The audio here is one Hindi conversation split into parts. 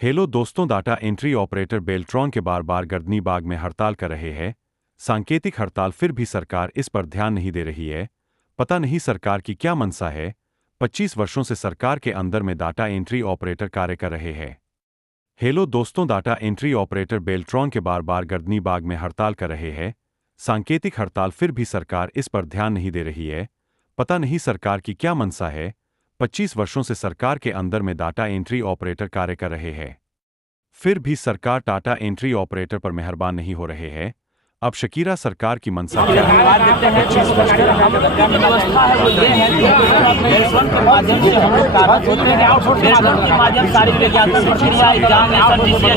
हेलो दोस्तों, डाटा एंट्री ऑपरेटर बेल्ट्रॉन के बार बार गर्दनी बाग में हड़ताल कर रहे हैं। सांकेतिक हड़ताल, फिर भी सरकार इस पर ध्यान नहीं दे रही है। पता नहीं सरकार की क्या मनसा है। 25 वर्षों से सरकार के अंदर में डाटा एंट्री ऑपरेटर कार्य कर रहे हैं। हेलो दोस्तों, डाटा एंट्री ऑपरेटर बेल्ट्रॉन के बार बार गर्दनी बाग में हड़ताल कर रहे हैं। सांकेतिक हड़ताल, फिर भी सरकार इस पर ध्यान नहीं दे रही है। पता नहीं सरकार की क्या मनसा है। 25 वर्षों से सरकार के अंदर में डाटा एंट्री ऑपरेटर कार्य कर रहे हैं, फिर भी सरकार डाटा एंट्री ऑपरेटर पर मेहरबान नहीं हो रहे हैं। अब शकीरा सरकार की मनसा क्या है? 25 वर्ष के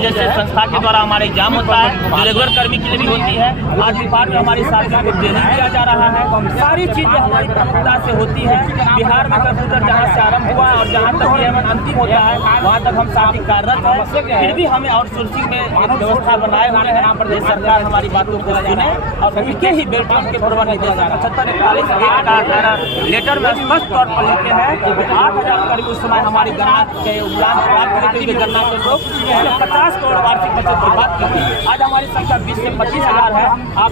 जैसे संस्था के द्वारा हमारे एग्जाम होता है, जो रेगुलर कर्मी के लिए भी होती है। आज विभाग में हमारी साथियों को ट्रेनिंग दिया जा रहा है। सारी चीजें हमारी प्रमुखता से होती है। बिहार में कंप्यूटर जहाँ से आरंभ हुआ और जहाँ तक ये अंतिम होता है, वहाँ तक हम साथी कार्यरत हैं। फिर भी हमें आउटसोर्सिंग में एक व्यवस्था बनाए हुए हैं। ये सरकार हमारी बातों को सुने और उनके ही बेल्ट्रॉन के पूर्व निदेशक 7541 लेटर में स्पष्ट तौर पर लिखे हैं कि 8,000 करीब उस समय हमारी गणना के उपरांत प्राप्त करते हुए गणना के लोग 50 करोड़ वार्षिक बचत की बात की। आज हमारी संख्या 20 से 25,000 है। आप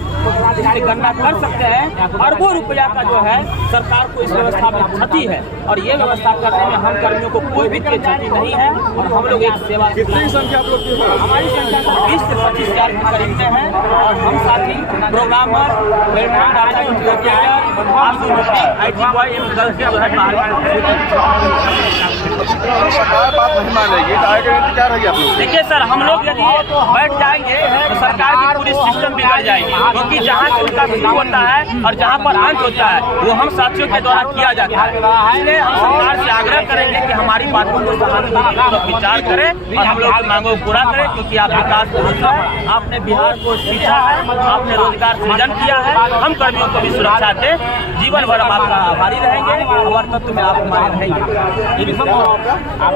इससे गणना कर सकते हैं। अरबों रुपया का जो है सरकार को इस व्यवस्था में क्षति है, और ये व्यवस्था करने में हम कर्मियों को कोई भी क्षति नहीं है। और हम लोग एक सेवा, कितनी संख्या आप लोग की है? हमारी संख्या 20 से 25,000 के करीब में है। और हम साथी programmer, data entry operator, IT boy एवं गर्ल्स के बात नहीं मानेगी तो आगे क्या रहेगी आप लोग? देखिए सर, हम लोग यदि बैठ जाएंगे तो सरकार की पूरी सिस्टम बिगड़ जाएगी, क्योंकि जहाँ से उनका शुरू होता है और जहाँ पर अंत होता है वो हम साथियों के द्वारा किया जाता है। इसलिए हम सरकार से आग्रह करेंगे कि हमारी बातों को सहानुभूति विचार करें और हम लोग की मांगों को पूरा करें, क्योंकि आप विकास पुरुष हैं, आपने बिहार को सींचा है, आपने रोजगार सृजन किया है। हम कर्मियों को भी सुरक्षा दें, जीवन भर हम आपका आभारी रहेंगे और तत्व में आप हमारे रहेंगे।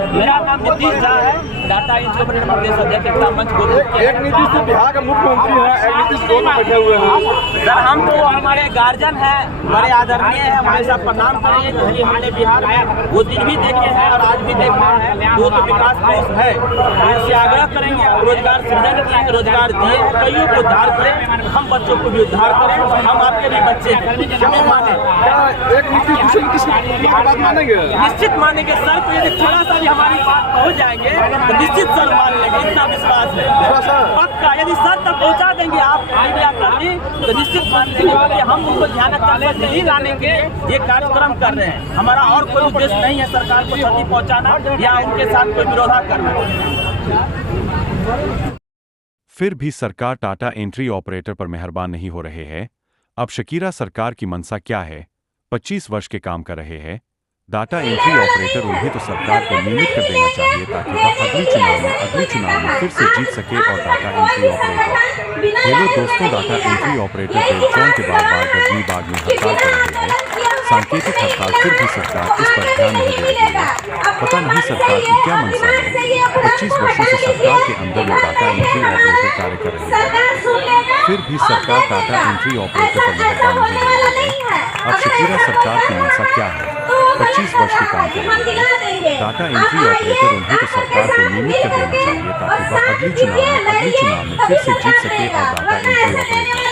मेरा नाम नीतीश झा है, डाटा एंट्री ऑपरेटर प्रदेश अध्यक्ष एकता मंच गोरखपुर। एक नीतीश से बिहार का मुख्यमंत्री है, एक नीतीश दोनों बैठे हुए हैं। सर, हम तो हमारे गार्जियन हैं, बड़े आदरणीय हैं, हमेशा प्रणाम करेंगे, क्योंकि हमने बिहार में वो दिन भी देखे हैं और आज भी देख रहे हैं। वो तो विकास पुरुष है, इससे आग्रह करेंगे। रोजगार सृजन किए, रोजगार दिए हैं, कईयों को उद्धार करें, हम बच्चों को भी उद्धार करें। हम आपके भी बच्चे हमें माने। एक नीतीश दूसरे नीतीश की बात मानेंगे? निश्चित मानेंगे सर, को यदि थोड़ा सा भी हमारी बात पहुंच जाएंगे तो निश्चित सर मान लेंगे, इतना विश्वास है पक्का। यदि सर तक पहुंचा देंगे आप मीडिया कर्मी तो निश्चित मान लेंगे, क्योंकि हम उनको ध्यान नहीं लाने के ये कार्यक्रम कर रहे हैं। हमारा और कोई उद्देश्य नहीं है सरकार को क्षति पहुंचाना या उनके साथ कोई विरोधा करना। फिर भी सरकार डाटा एंट्री ऑपरेटर पर मेहरबान नहीं हो रहे हैं। अब शकीरा सरकार की मनसा क्या है? 25 वर्ष के काम कर रहे हैं डाटा एंट्री ऑपरेटर, उन्हें तो सरकार को नियमित कर देना चाहिए ताकि वह अगले चुनाव में फिर से जीत सके और डाटा एंट्री ऑपरेटर। हेलो दोस्तों, डाटा एंट्री ऑपरेटर बेल्ट्रॉन के बार बार गर्दनी बाग में हड़ताल कर रहे हैं। सांकेतिक हड़ताल, फिर भी सरकार इस पर ध्यान नहीं दे रही है। पता नहीं सरकार की क्या मनसा है। 25 वर्षों से सरकार के अंदर में डाटा एंट्री ऑपरेटर कार्य कर रहे हैं, फिर भी सरकार डाटा एंट्री ऑपरेटर पर मेहरबान नहीं हो रही है। अब शकीरा सरकार की मनसा क्या है? 25 वर्ष के काम कर रहे हैं डाटा एंट्री ऑपरेटर, उन्हें तो सरकार को नियमित कर देना चाहिए ताकि वह अगले चुनाव में फिर से जीत सके और डाटा एंट्री ऑपरेटर